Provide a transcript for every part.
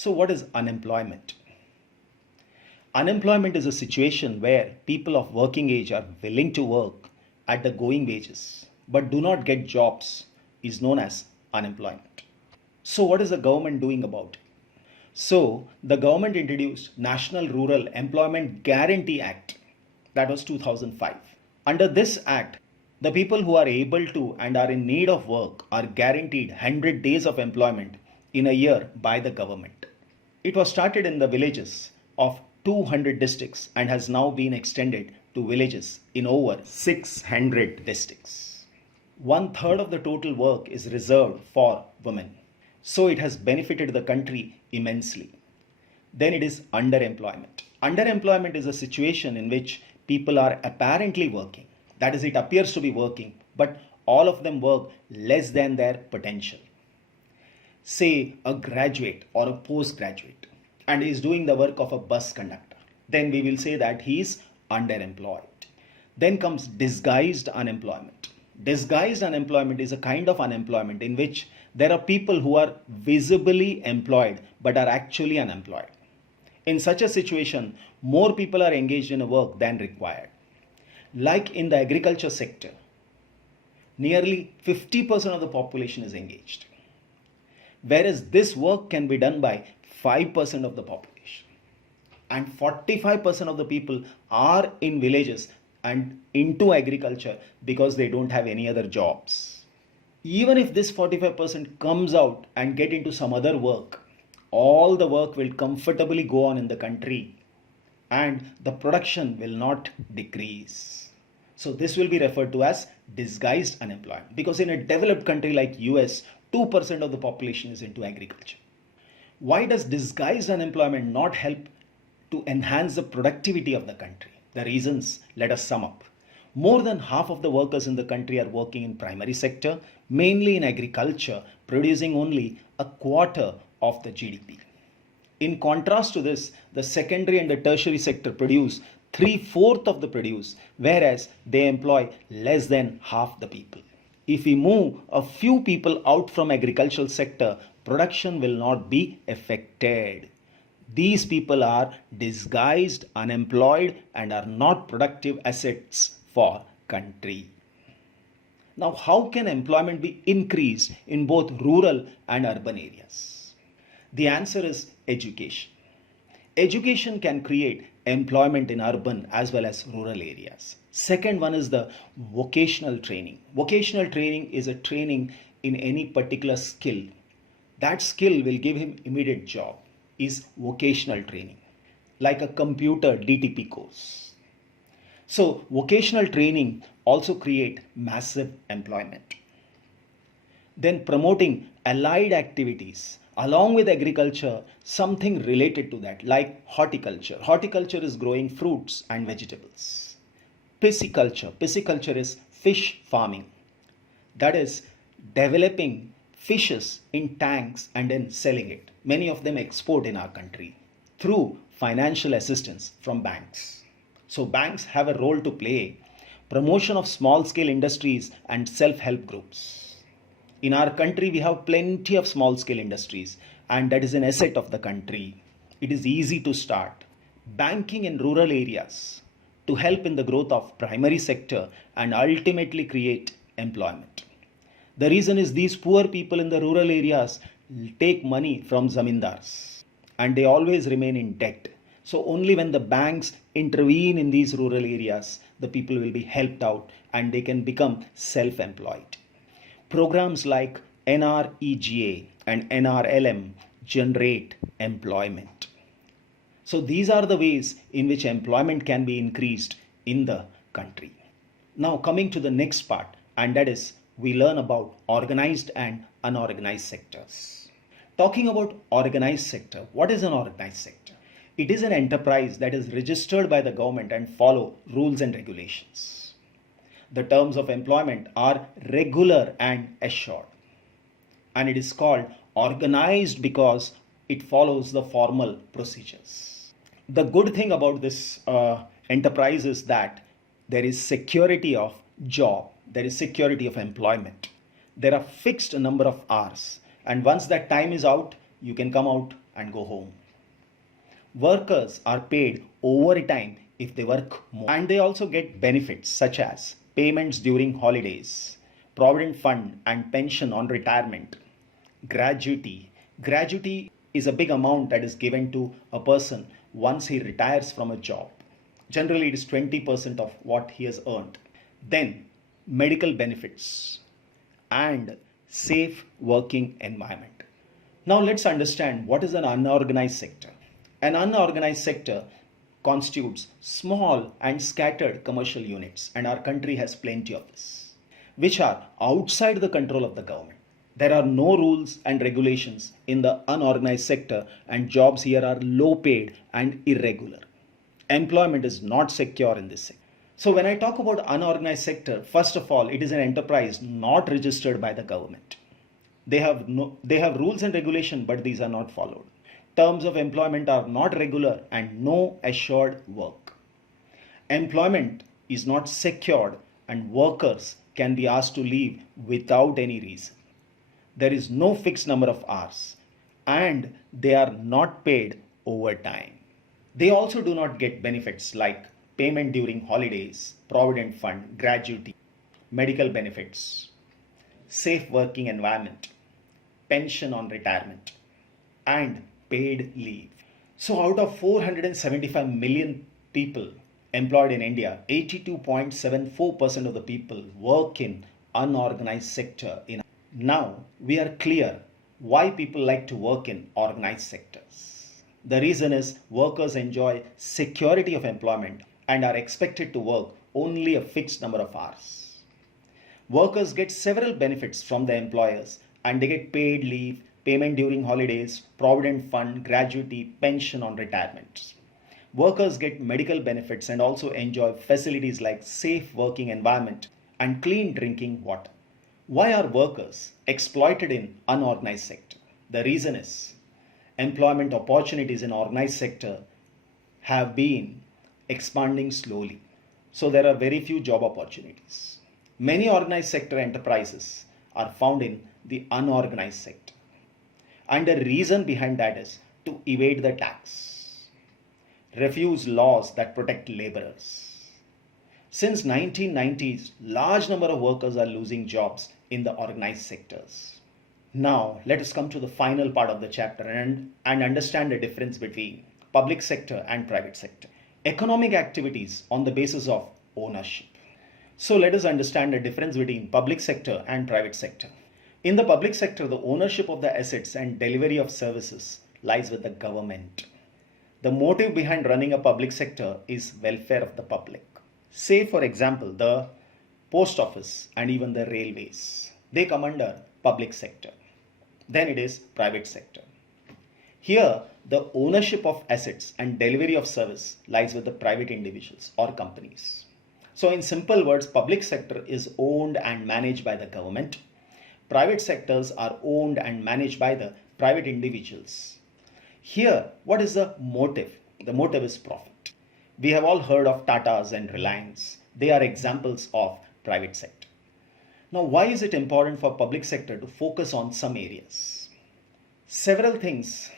So what is unemployment? Unemployment is a situation where people of working age are willing to work at the going wages but do not get jobs is known as unemployment. So what is the government doing about it? So the government introduced National Rural Employment Guarantee Act, that was 2005. Under this act, the people who are able to and are in need of work are guaranteed 100 days of employment in a year by the government. It was started in the villages of 200 districts and has now been extended to villages in over 600 districts. 1/3 of the total work is reserved for women. So it has benefited the country immensely. Then it is underemployment. Underemployment is a situation in which people are apparently working. That is, it appears to be working, but all of them work less than their potential. Say a graduate or a postgraduate and is doing the work of a bus conductor. Then we will say that he is underemployed. Then comes disguised unemployment. Disguised unemployment is a kind of unemployment in which there are people who are visibly employed but are actually unemployed. In such a situation, more people are engaged in a work than required. Like in the agriculture sector, nearly 50% of the population is engaged. Whereas this work can be done by 5% of the population. And 45% of the people are in villages and into agriculture because they don't have any other jobs. Even if this 45% comes out and get into some other work, all the work will comfortably go on in the country and the production will not decrease. So this will be referred to as disguised unemployment, because in a developed country like US, 2% of the population is into agriculture. Why does disguised unemployment not help to enhance the productivity of the country? The reasons, let us sum up. More than half of the workers in the country are working in primary sector, mainly in agriculture, producing only a quarter of the GDP. In contrast to this, the secondary and the tertiary sector produce 3/4 of the produce, whereas they employ less than half the people. If we move a few people out from agricultural sector, production will not be affected. These people are disguised, unemployed, and are not productive assets for country. Now, how can employment be increased in both rural and urban areas? The answer is education. Education can create employment in urban as well as rural areas. Second one is the vocational training. Vocational training is a training in any particular skill. That skill will give him immediate job, is vocational training, like a computer DTP course. So vocational training also create massive employment. Then promoting allied activities along with agriculture, something related to that, like horticulture. Horticulture is growing fruits and vegetables. Pisciculture. Pisciculture is fish farming. That is developing fishes in tanks and then selling it. Many of them export in our country through financial assistance from banks. So banks have a role to play. Promotion of small scale industries and self-help groups. In our country, we have plenty of small scale industries, and that is an asset of the country. It is easy to start. Banking in rural areas to help in the growth of primary sector and ultimately create employment. The reason is these poor people in the rural areas take money from zamindars and they always remain in debt. So only when the banks intervene in these rural areas, the people will be helped out and they can become self-employed. Programs like NREGA and NRLM generate employment. So these are the ways in which employment can be increased in the country. Now coming to the next part, and that is we learn about organized and unorganized sectors. Talking about organized sector, what is an organized sector? It is an enterprise that is registered by the government and follow rules and regulations. The terms of employment are regular and assured. And it is called organized because it follows the formal procedures. The good thing about this enterprise is that there is security of job, there is security of employment. There are fixed number of hours, and once that time is out, you can come out and go home. Workers are paid overtime if they work more. And they also get benefits such as payments during holidays, provident fund and pension on retirement, gratuity. Gratuity is a big amount that is given to a person once he retires from a job. Generally, it is 20% of what he has earned. Then, medical benefits and safe working environment. Now, let's understand what is an unorganized sector. An unorganized sector constitutes small and scattered commercial units, and our country has plenty of this, which are outside the control of the government. There are no rules and regulations in the unorganized sector, and jobs here are low paid and irregular. Employment is not secure in this sector. So when I talk about unorganized sector, first of all, it is an enterprise not registered by the government. They have rules and regulation, but these are not followed. Terms of employment are not regular and no assured work. Employment is not secured and workers can be asked to leave without any reason. There is no fixed number of hours and they are not paid overtime. They also do not get benefits like payment during holidays, provident fund, gratuity, medical benefits, safe working environment, pension on retirement, and paid leave. So out of 475 million people employed in India, 82.74% of the people work in unorganized sector. Now we are clear why people like to work in organized sectors. The reason is workers enjoy security of employment and are expected to work only a fixed number of hours. Workers get several benefits from their employers and they get paid leave, payment during holidays, provident fund, gratuity, pension on retirement. Workers get medical benefits and also enjoy facilities like safe working environment and clean drinking water. Why are workers exploited in unorganized sector? The reason is employment opportunities in organized sector have been expanding slowly. So there are very few job opportunities. Many organized sector enterprises are found in the unorganized sector. And the reason behind that is to evade the tax, refuse laws that protect laborers. Since 1990s, large number of workers are losing jobs in the organized sectors. Now, let us come to the final part of the chapter and understand the difference between public sector and private sector. Economic activities on the basis of ownership. So let us understand the difference between public sector and private sector. In the public sector, the ownership of the assets and delivery of services lies with the government. The motive behind running a public sector is welfare of the public. Say for example, the post office and even the railways. They come under public sector. Then it is private sector. Here, the ownership of assets and delivery of service lies with the private individuals or companies. So in simple words, public sector is owned and managed by the government. Private sectors are owned and managed by the private individuals. Here, what is the motive? The motive is profit. We have all heard of Tatas and Reliance. They are examples of private sector. Now, why is it important for public sector to focus on some areas? Several things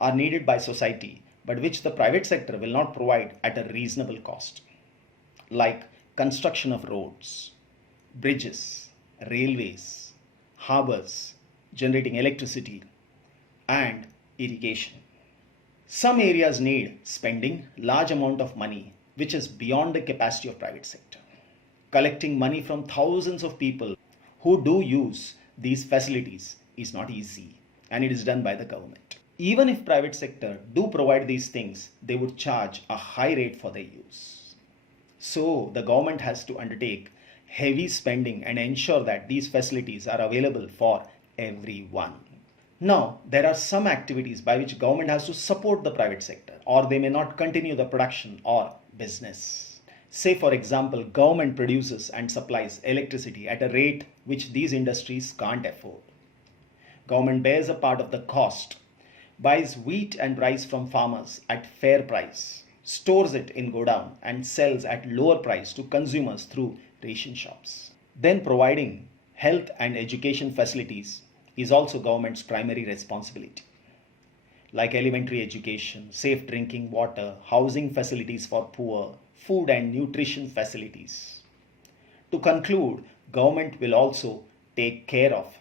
are needed by society, but which the private sector will not provide at a reasonable cost, like construction of roads, bridges, railways, harbors, generating electricity, and irrigation. Some areas need spending large amount of money, which is beyond the capacity of private sector. Collecting money from thousands of people who do use these facilities is not easy, and it is done by the government. Even if private sector do provide these things, they would charge a high rate for their use. So the government has to undertake heavy spending and ensure that these facilities are available for everyone. Now, there are some activities by which government has to support the private sector, or they may not continue the production or business. Say for example, government produces and supplies electricity at a rate which these industries can't afford. Government bears a part of the cost, buys wheat and rice from farmers at fair price, stores it in godown and sells at lower price to consumers through ration shops. Then providing health and education facilities is also government's primary responsibility. like elementary education, safe drinking water, housing facilities for poor, food and nutrition facilities. To conclude, government will also take care of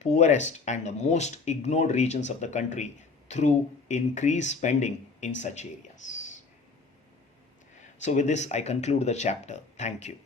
poorest and the most ignored regions of the country through increased spending in such areas. So with this, I conclude the chapter. Thank you.